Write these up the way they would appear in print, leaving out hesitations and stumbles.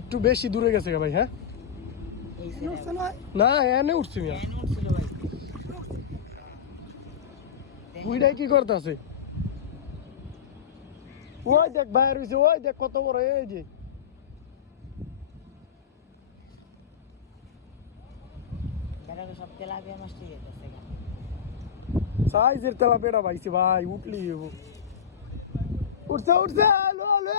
একটু বেশি দূরে গেছে ভাই। হ্যাঁ না এনে উঠছি মিয়া। বুইড়াই কি করতেছে? ওই দেখ বাইরে হইছে, ওই দেখ কত বড় এই যে। সাইজের তেলাপিয়াটা পাইছি ভাই, উঠলি উঠছে উঠছে। আলো আলো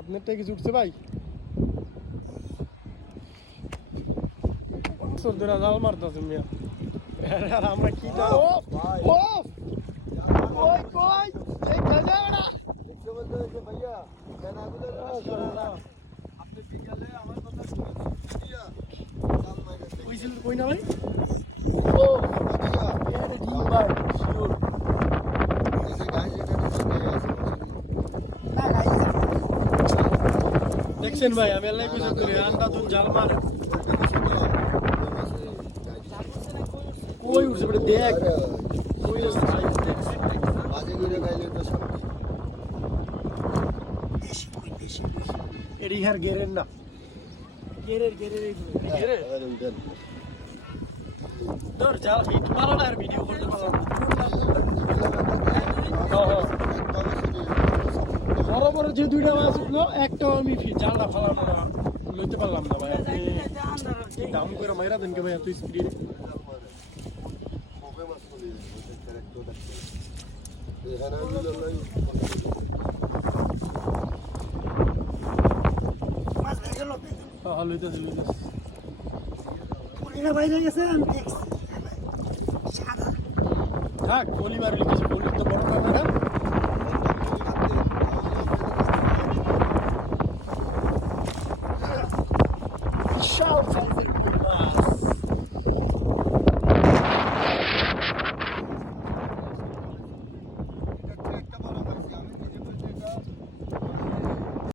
আপনার টাকা কিছু উঠছে ভাই? সর্দারা জাল মারতেছে মিয়া। আর আমরা কি জানো? ও কই কই এই গাজা বড়া দেখতে বলতে যে ভাইয়া কেন আগুলে না আপনি বিকালে আমার কথা শুনিয়া জাল মাইরা কইছিল কই না ভাই? ও ভাইয়া এর ডিম ভাই শিওর এই যে গাইজ এখানে শুনে আছে না গাইজ দেখছেন ভাই আমি আল্লাহ কইছি করে আন্ডা দুন জাল মারে কই উঠছে বড় দেখ কই আছে ভাই বাজে করে গাইলে তো সব দেশি কই দেশি এরি হার গেরেন না গেরের এই গেরে দর জাল হিট মারো না আর ভিডিও করতে পারলাম বড় বড় যে দুইটা মাছ উঠলো একটাও আমি জালটা ফালানো না লইতে পারলাম না ভাই। আপনি দাম করে মাইরা দেন কে ভাই এত স্পিডে? থাক বলি মারলি কিছু বলি তো বড় ক্যামেরা বিশাল